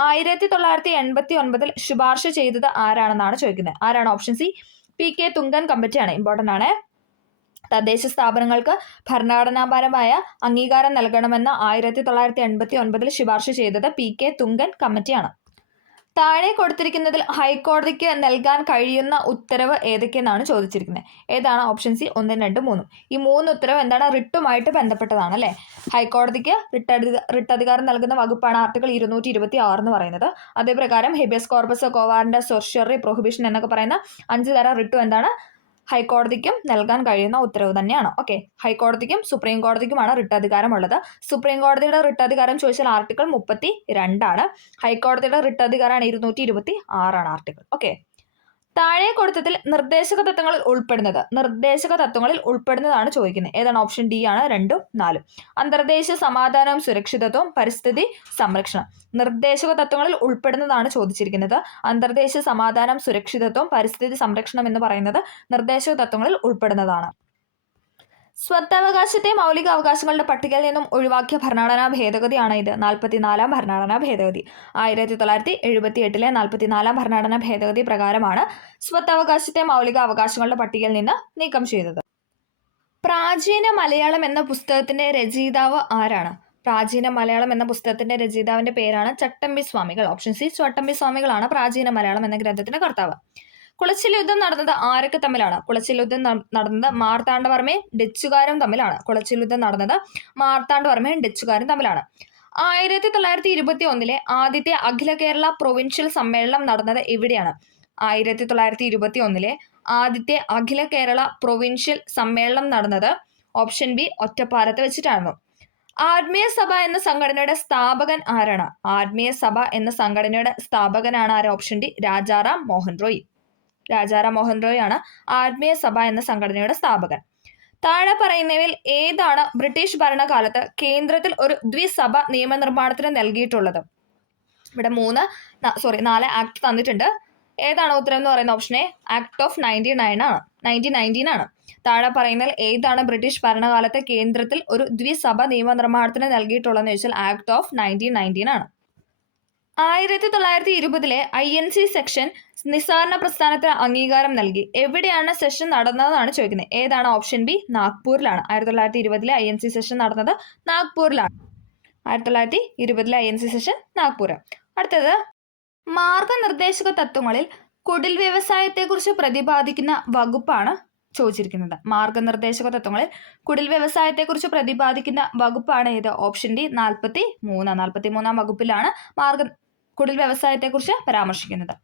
1989 ശുപാർശ ചെയ്തത് ആരാണെന്നാണ് ചോദിക്കുന്നത്. ആരാണ്? ഓപ്ഷൻ സി PK തുങ്കൻ കമ്മിറ്റിയാണ്. ഇമ്പോർട്ടൻ്റ് ആണ്. തദ്ദേശ സ്ഥാപനങ്ങൾക്ക് ഭരണഘടനാപരമായ അംഗീകാരം നൽകണമെന്ന് 1989 ശുപാർശ ചെയ്തത് PK തുങ്കൻ കമ്മിറ്റിയാണ്. താഴെ കൊടുത്തിരിക്കുന്നതിൽ ഹൈക്കോടതിക്ക് നൽകാൻ കഴിയുന്ന ഉത്തരവ് ഏതൊക്കെയെന്നാണ് ചോദിച്ചിരിക്കുന്നത്. ഏതാണ്? Option C 1, 2, 3. ഈ 3 ഉത്തരവ് എന്താണ്? റിട്ടുമായിട്ട് ബന്ധപ്പെട്ടതാണ് അല്ലേ. ഹൈക്കോടതിക്ക് റിട്ടധികാരം നൽകുന്ന വകുപ്പാണ് ആർട്ടിക്കിൾ 226 എന്ന് പറയുന്നത്. അതേപ്രകാരം ഹെബിയസ് കോർപ്പസ്, കോവാറന്റ്, സോർഷ്യറി, പ്രൊഹിബിഷൻ എന്നൊക്കെ പറയുന്ന 5 തരം റിട്ടും എന്താണ്? ഹൈക്കോടതിക്കും നൽകാൻ കഴിയുന്ന ഉത്തരവ് തന്നെയാണ്. ഓക്കെ. ഹൈക്കോടതിക്കും സുപ്രീം കോടതിക്കുമാണ് റിട്ടധികാരമുള്ളത്. സുപ്രീം കോടതിയുടെ റിട്ടധികാരം ചോദിച്ചാൽ ആർട്ടിക്കിൾ 32 ഹൈക്കോടതിയുടെ റിട്ടധികാരമാണ് 226 ആർട്ടിക്കിൾ. ഓക്കെ. താഴെ കൊടുത്തതിൽ നിർദ്ദേശക തത്വങ്ങളിൽ ഉൾപ്പെടുന്നതാണ് ചോദിക്കുന്നത്. ഏതാണ്? ഓപ്ഷൻ ഡി ആണ് 2, 4. അന്തർദേശ സമാധാനവും സുരക്ഷിതത്വവും പരിസ്ഥിതി സംരക്ഷണം. നിർദ്ദേശക തത്വങ്ങളിൽ ഉൾപ്പെടുന്നതാണ് ചോദിച്ചിരിക്കുന്നത്. അന്തർദേശ സമാധാനം, സുരക്ഷിതത്വം, പരിസ്ഥിതി സംരക്ഷണം എന്ന് പറയുന്നത് നിർദ്ദേശക തത്വങ്ങളിൽ ഉൾപ്പെടുന്നതാണ്. സ്വത്തവകാശത്തെ മൗലിക അവകാശങ്ങളുടെ പട്ടികയിൽ നിന്നും ഒഴിവാക്കിയ ഭരണഘടനാ ഭേദഗതിയാണ് ഇത്. 44-ാം ഭരണഘടനാ ഭേദഗതി. 1978 44-ാം ഭരണഘടനാ ഭേദഗതി പ്രകാരമാണ് സ്വത്തവകാശത്തെ മൗലിക അവകാശങ്ങളുടെ പട്ടികയിൽ നിന്ന് നീക്കം ചെയ്തത്. പ്രാചീന മലയാളം എന്ന പുസ്തകത്തിന്റെ രചയിതാവ് ആരാണ്? പ്രാചീന മലയാളം എന്ന പുസ്തകത്തിന്റെ രചയിതാവിന്റെ പേരാണ് ചട്ടമ്പി സ്വാമികൾ. ഓപ്ഷൻ സി ചട്ടമ്പി സ്വാമികളാണ് പ്രാചീന മലയാളം എന്ന ഗ്രന്ഥത്തിന്റെ കർത്താവ്. കുളച്ചിൽ യുദ്ധം നടന്നത് ആരൊക്കെ തമ്മിലാണ്? കുളച്ചിൽ യുദ്ധം നടന്നത് മാർത്താണ്ഡവർമ്മയും ഡച്ചുകാരും തമ്മിലാണ്. കുളച്ചിൽ യുദ്ധം നടന്നത് മാർത്താണ്ഡവർമ്മയും ഡച്ചുകാരും തമ്മിലാണ്. 1921 ആദ്യത്തെ അഖില കേരള പ്രൊവിൻഷ്യൽ സമ്മേളനം നടന്നത് എവിടെയാണ്? 1921 ആദ്യത്തെ അഖില കേരള പ്രൊവിൻഷ്യൽ സമ്മേളനം നടന്നത് ഓപ്ഷൻ ബി ഒറ്റപ്പാലത്ത് വെച്ചിട്ടായിരുന്നു. ആത്മീയ സഭ എന്ന സംഘടനയുടെ സ്ഥാപകൻ ആരാണ്? ആത്മീയ സഭ എന്ന സംഘടനയുടെ സ്ഥാപകനാണ് ആര്? Option D Rajaram Mohan Roy. രാജാറാം മോഹൻ റോയ് ആണ് ആത്മീയ സഭ എന്ന സംഘടനയുടെ സ്ഥാപകൻ. താഴെ പറയുന്നവയിൽ ഏതാണ് ബ്രിട്ടീഷ് ഭരണകാലത്ത് കേന്ദ്രത്തിൽ ഒരു ദ്വിസഭ നിയമനിർമ്മാണത്തിന് നൽകിയിട്ടുള്ളത്? ഇവിടെ 4 ആക്ട് തന്നിട്ടുണ്ട്. ഏതാണ് ഉത്തരം എന്ന് പറയുന്ന ഓപ്ഷൻ എ ആക്ട് ഓഫ് 1919 ആണ്. താഴെ പറയുന്നതിൽ ഏതാണ് ബ്രിട്ടീഷ് ഭരണകാലത്തെ കേന്ദ്രത്തിൽ ഒരു ദ്വിസഭ നിയമനിർമ്മാണത്തിന് നൽകിയിട്ടുള്ളതെന്ന് ചോദിച്ചാൽ ആക്ട് ഓഫ് 1919 ആണ്. 1920 INC സെക്ഷൻ നിസ്സഹകരണ പ്രസ്ഥാനത്തിന് അംഗീകാരം നൽകി. എവിടെയാണ് സെഷൻ നടന്നതെന്നാണ് ചോദിക്കുന്നത്. ഏതാണ്? ഓപ്ഷൻ ബി നാഗ്പൂരിലാണ്. 1920 INC സെഷൻ നടന്നത് നാഗ്പൂരിലാണ്. 1920 INC സെഷൻ നാഗ്പൂർ. അടുത്തത് മാർഗനിർദ്ദേശക തത്വങ്ങളിൽ കുടിൽ വ്യവസായത്തെക്കുറിച്ച് പ്രതിപാദിക്കുന്ന വകുപ്പാണ് ചോദിച്ചിരിക്കുന്നത്. മാർഗനിർദ്ദേശക തത്വങ്ങളിൽ കുടിൽ വ്യവസായത്തെക്കുറിച്ച് പ്രതിപാദിക്കുന്ന വകുപ്പാണ് ഏത്? ഓപ്ഷൻ ഡി 43-ാം വകുപ്പിലാണ് കുടിൽ വ്യവസായത്തെക്കുറിച്ച് പരാമർശിക്കുന്നത്.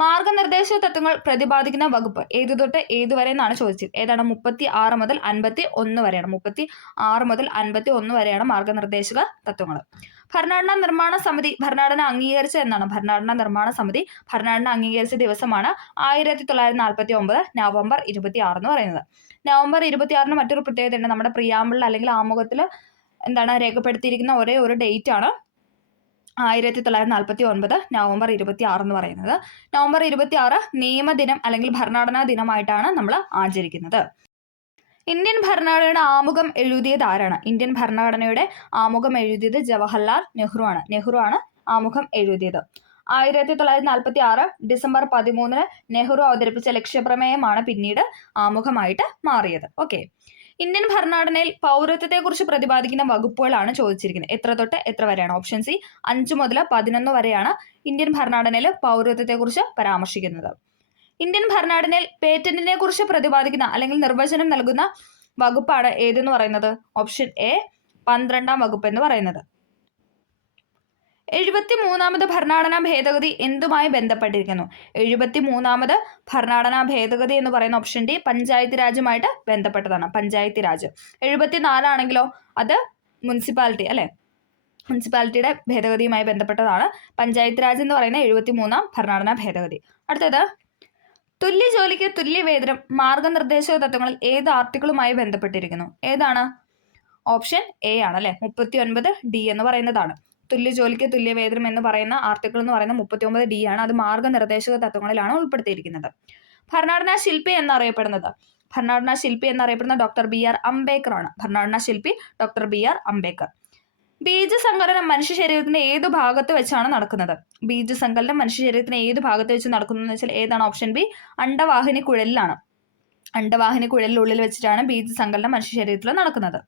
മാർഗനിർദ്ദേശക തത്വങ്ങൾ പ്രതിപാദിക്കുന്ന വകുപ്പ് ഏതു തൊട്ട് ഏതുവരെ എന്നാണ് ചോദിച്ചത്. ഏതാണ്? 36 മുതൽ 51 വരെയാണ്. 36 മുതൽ 51 വരെയാണ് മാർഗനിർദ്ദേശക തത്വങ്ങൾ. ഭരണഘടനാ നിർമ്മാണ സമിതി ഭരണഘടന അംഗീകരിച്ച എന്നാണ്? ഭരണഘടനാ നിർമ്മാണ സമിതി ഭരണഘടന അംഗീകരിച്ച ദിവസമാണ് 1949 നവംബർ 26 എന്ന് പറയുന്നത്. നവംബർ 26 മറ്റൊരു പ്രത്യേകതയുണ്ട്. നമ്മുടെ പ്രിയാമ്പിളിൽ അല്ലെങ്കിൽ ആമുഖത്തിൽ രേഖപ്പെടുത്തിയിരിക്കുന്ന ഒരേ ഒരു ഡേറ്റ് ആണ് 1949 നവംബർ 26 എന്ന് പറയുന്നത്. നവംബർ 26 നിയമദിനം അല്ലെങ്കിൽ ഭരണഘടനാ ദിനമായിട്ടാണ് നമ്മൾ ആചരിക്കുന്നത്. ഇന്ത്യൻ ഭരണഘടനയുടെ ആമുഖം എഴുതിയത് ആരാണ്? ഇന്ത്യൻ ഭരണഘടനയുടെ ആമുഖം എഴുതിയത് ജവഹർലാൽ നെഹ്റു ആണ് ആമുഖം എഴുതിയത്. 1946 ഡിസംബർ 13 നെഹ്റു അവതരിപ്പിച്ച ലക്ഷ്യപ്രമേയമാണ് പിന്നീട് ആമുഖമായിട്ട് മാറിയത്. ഓക്കെ. ഇന്ത്യൻ ഭരണഘടനയിൽ പൗരത്വത്തെക്കുറിച്ച് പ്രതിപാദിക്കുന്ന വകുപ്പുകളാണ് ചോദിച്ചിരിക്കുന്നത്. എത്ര തൊട്ട് എത്ര വരെയാണ്? ഓപ്ഷൻ സി 5 മുതൽ 11 വരെയാണ് ഇന്ത്യൻ ഭരണഘടനയിൽ പൗരത്വത്തെക്കുറിച്ച് പരാമർശിക്കുന്നത്. ഇന്ത്യൻ ഭരണഘടനയിൽ പേറ്റന്റിനെ കുറിച്ച് പ്രതിപാദിക്കുന്ന അല്ലെങ്കിൽ നിർവചനം നൽകുന്ന വകുപ്പാണ് ഏതെന്ന് പറയുന്നത്? ഓപ്ഷൻ എ 12-ാം വകുപ്പ് എന്ന് പറയുന്നത്. 73ാമത് ഭരണഘടനാ ഭേദഗതി എന്തുമായി ബന്ധപ്പെട്ടിരിക്കുന്നു? 73ാമത് ഭരണഘടനാ ഭേദഗതി എന്ന് പറയുന്ന ഓപ്ഷൻ ഡി പഞ്ചായത്ത് രാജുമായിട്ട് ബന്ധപ്പെട്ടതാണ്. പഞ്ചായത്ത് രാജ്. 74 ആണെങ്കിലോ അത് മുനിസിപ്പാലിറ്റി അല്ലെ? മുനിസിപ്പാലിറ്റിയുടെ ഭേദഗതിയുമായി ബന്ധപ്പെട്ടതാണ്. പഞ്ചായത്ത് രാജ് എന്ന് പറയുന്ന 73ാം ഭരണഘടനാ ഭേദഗതി. അടുത്തത് തുല്യ ജോലിക്ക് തുല്യ വേതനം മാർഗനിർദ്ദേശക തത്വങ്ങളിൽ ഏത് ആർട്ടിക്കിളുമായി ബന്ധപ്പെട്ടിരിക്കുന്നു? ഏതാണ്? ഓപ്ഷൻ എ ആണ് അല്ലെ? 39D എന്ന് പറയുന്നതാണ്. തുല്യ ജോലിക്ക് തുല്യ വേതനം എന്ന് പറയുന്ന ആർട്ടിക്കിൾ എന്ന് പറയുന്ന 39D ആണ്. അത് മാർഗനിർദ്ദേശക തത്വങ്ങളിലാണ് ഉൾപ്പെടുത്തിയിരിക്കുന്നത്. ഭരണഘടനാ ശില്പി എന്നറിയപ്പെടുന്ന ഡോക്ടർ BR അംബേദ്കർ ആണ്. ഭരണഘടനാ ശില്പി ഡോക്ടർ BR അംബേദ്കർ. ബീജസങ്കലനം മനുഷ്യ ശരീരത്തിന്റെ ഏത് ഭാഗത്ത് വെച്ചാണ് നടക്കുന്നത്? ബീജസങ്കലനം മനുഷ്യ ശരീരത്തിന് ഏത് ഭാഗത്ത് വെച്ച് നടക്കുന്നതെന്ന് വെച്ചാൽ ഏതാണ്? Option B അണ്ടവാഹിനി കുഴലിലാണ്. അണ്ടവാഹിനി കുഴലിനുള്ളിൽ വെച്ചിട്ടാണ് ബീജസങ്കലനം മനുഷ്യ ശരീരത്തിൽ നടക്കുന്നത്.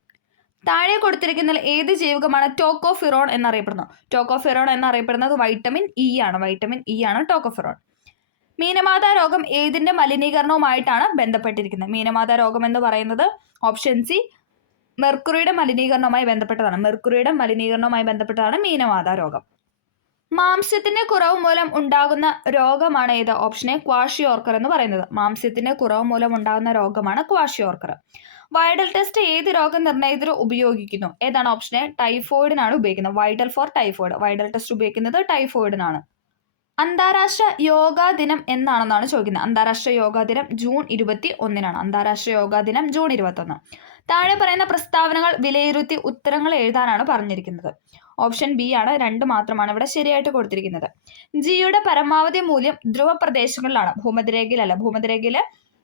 താഴെ കൊടുത്തിരിക്കുന്ന ഏത് ജൈവകമാണ് ടോക്കോഫിറോൺ എന്നറിയപ്പെടുന്നത്? ടോക്കോഫിറോൺ എന്നറിയപ്പെടുന്നത് വൈറ്റമിൻ ഇ ആണ്. വൈറ്റമിൻ ഇ ആണ് ടോക്കോഫിറോൺ. മീനമാതാ രോഗം ഏതിന്റെ മലിനീകരണവുമായിട്ടാണ് ബന്ധപ്പെട്ടിരിക്കുന്നത്? മീനമാതാ രോഗം എന്ന് പറയുന്നത് ഓപ്ഷൻ സി മെർക്കുറിയുടെ മലിനീകരണവുമായി ബന്ധപ്പെട്ടതാണ് മീനമാതാ രോഗം. മാംസ്യത്തിന്റെ കുറവ് മൂലം ഉണ്ടാകുന്ന രോഗമാണ് ഏത്? ഓപ്ഷൻ എ ക്വാഷിയോർക്കർ എന്ന് പറയുന്നത്. മാംസ്യത്തിന്റെ കുറവ് മൂലം ഉണ്ടാകുന്ന രോഗമാണ് ക്വാഷിയോർക്കർ. വൈഡൽ ടെസ്റ്റ് ഏത് രോഗനിർണയത്തിന് ഉപയോഗിക്കുന്നു? ഏതാണ്? ഓപ്ഷൻ എ ടൈഫോയിഡിനാണ് ഉപയോഗിക്കുന്നത്. Widal for typhoid. Widal test ഉപയോഗിക്കുന്നത് ടൈഫോയിഡിനാണ്. അന്താരാഷ്ട്ര യോഗാ ദിനം എന്നാണെന്നാണ് ചോദിക്കുന്നത്. അന്താരാഷ്ട്ര യോഗാ ദിനം ജൂൺ 21-നാണ്. അന്താരാഷ്ട്ര യോഗാ ദിനം ജൂൺ 21. താഴെ പറയുന്ന പ്രസ്താവനകൾ വിലയിരുത്തി ഉത്തരങ്ങൾ എഴുതാനാണ് പറഞ്ഞിരിക്കുന്നത്. ഓപ്ഷൻ ബി ആണ്. 2 മാത്രമാണ് ഇവിടെ ശരിയായിട്ട് കൊടുത്തിരിക്കുന്നത്. ജിയുടെ പരമാവധി മൂല്യം ധ്രുവ പ്രദേശങ്ങളിലാണ്, ഭൂമധ്യരേഖയിലല്ല. ഭൂമധ്യരേഖയിൽ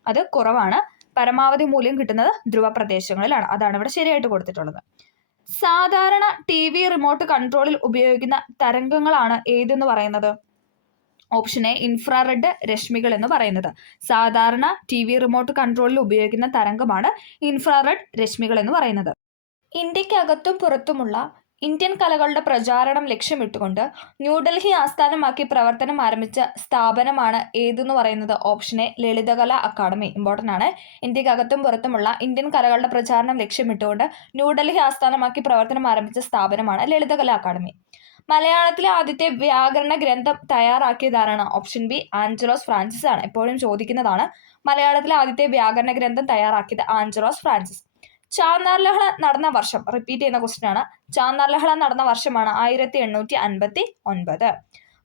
അത് കുറവാണ്. പരമാവധി മൂല്യം കിട്ടുന്നത് ധ്രുവ പ്രദേശങ്ങളിലാണ്. അതാണ് ഇവിടെ ശരിയായിട്ട് കൊടുത്തിട്ടുള്ളത്. സാധാരണ TV റിമോട്ട് കൺട്രോളിൽ ഉപയോഗിക്കുന്ന തരംഗങ്ങളാണ് ഏതെന്ന് പറയുന്നത്? ഓപ്ഷൻ എ ഇൻഫ്രാറെഡ് രശ്മികൾ എന്ന് പറയുന്നത്. സാധാരണ TV റിമോട്ട് കൺട്രോളിൽ ഉപയോഗിക്കുന്ന തരംഗമാണ് ഇൻഫ്രാറെഡ് രശ്മികൾ എന്ന് പറയുന്നത്. ഇന്ത്യക്കകത്തും പുറത്തുമുള്ള ഇന്ത്യൻ കലകളുടെ പ്രചാരണം ലക്ഷ്യമിട്ടുകൊണ്ട് ന്യൂഡൽഹി ആസ്ഥാനമാക്കി പ്രവർത്തനം ആരംഭിച്ച സ്ഥാപനമാണ് ഏതെന്ന് പറയുന്നത്? Option A Lalithakala Akademi. Important ആണ്. ഇന്ത്യക്കകത്തും പുറത്തുമുള്ള ഇന്ത്യൻ കലകളുടെ പ്രചാരണം ലക്ഷ്യമിട്ടുകൊണ്ട് ന്യൂഡൽഹി ആസ്ഥാനമാക്കി പ്രവർത്തനം ആരംഭിച്ച സ്ഥാപനമാണ് ലളിതകലാ അക്കാദമി. മലയാളത്തിലെ ആദ്യത്തെ വ്യാകരണ ഗ്രന്ഥം തയ്യാറാക്കിയതാരാണ്? ഓപ്ഷൻ ബി ആഞ്ചലോസ് ഫ്രാൻസിസ് ആണ്. എപ്പോഴും ചോദിക്കുന്നതാണ്. മലയാളത്തിലെ ആദ്യത്തെ വ്യാകരണ ഗ്രന്ഥം തയ്യാറാക്കിയത് ആഞ്ചലോസ് ഫ്രാൻസിസ്. ചാന്നാർ ലഹള നടന്ന വർഷം, റിപ്പീറ്റ് ചെയ്യുന്ന ക്വസ്റ്റ്യൻ ആണ്. ചാന്നാർ ലഹള നടന്ന വർഷമാണ് 1859.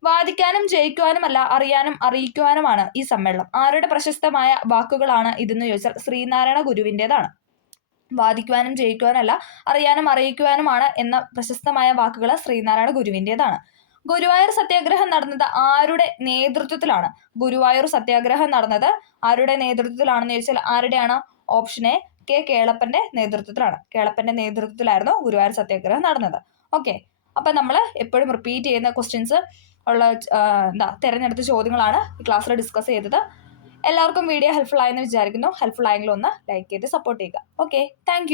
വാദിക്കാനും ജയിക്കുവാനുമല്ല, അറിയാനും അറിയിക്കുവാനുമാണ് ഈ സമ്മേളനം. ആരുടെ പ്രശസ്തമായ വാക്കുകളാണ് ഇതെന്ന് ചോദിച്ചാൽ ശ്രീനാരായണ ഗുരുവിൻ്റെതാണ്. വാദിക്കുവാനും ജയിക്കുവാനല്ല, അറിയാനും അറിയിക്കുവാനുമാണ് എന്ന പ്രശസ്തമായ വാക്കുകൾ ശ്രീനാരായണ ഗുരുവിൻ്റെതാണ്. ഗുരുവായൂർ സത്യാഗ്രഹം നടന്നത് ആരുടെ നേതൃത്വത്തിലാണ്? ഗുരുവായൂർ സത്യാഗ്രഹം നടന്നത് ആരുടെ നേതൃത്വത്തിലാണെന്ന് ചോദിച്ചാൽ ആരുടെയാണ്? ഓപ്ഷൻ എ കെ കേളപ്പന്റെ നേതൃത്വത്തിലാണ്. കേളപ്പന്റെ നേതൃത്വത്തിലായിരുന്നു ഗുരുവായൂർ സത്യാഗ്രഹം നടന്നത്. ഓക്കെ, അപ്പം നമ്മൾ എപ്പോഴും റിപ്പീറ്റ് ചെയ്യുന്ന ക്വസ്റ്റ്യൻസ് ഉള്ള തിരഞ്ഞെടുത്ത ചോദ്യങ്ങളാണ് ഈ ക്ലാസ്സിൽ ഡിസ്കസ് ചെയ്തത്. എല്ലാവർക്കും വീഡിയോ ഹെൽപ്ഫുൾ ആയെന്ന് വിചാരിക്കുന്നു. ഹെൽപ്ഫുൾ ആയെങ്കിൽ ഒന്ന് ലൈക്ക് ചെയ്ത് സപ്പോർട്ട് ചെയ്യുക. Okay, thank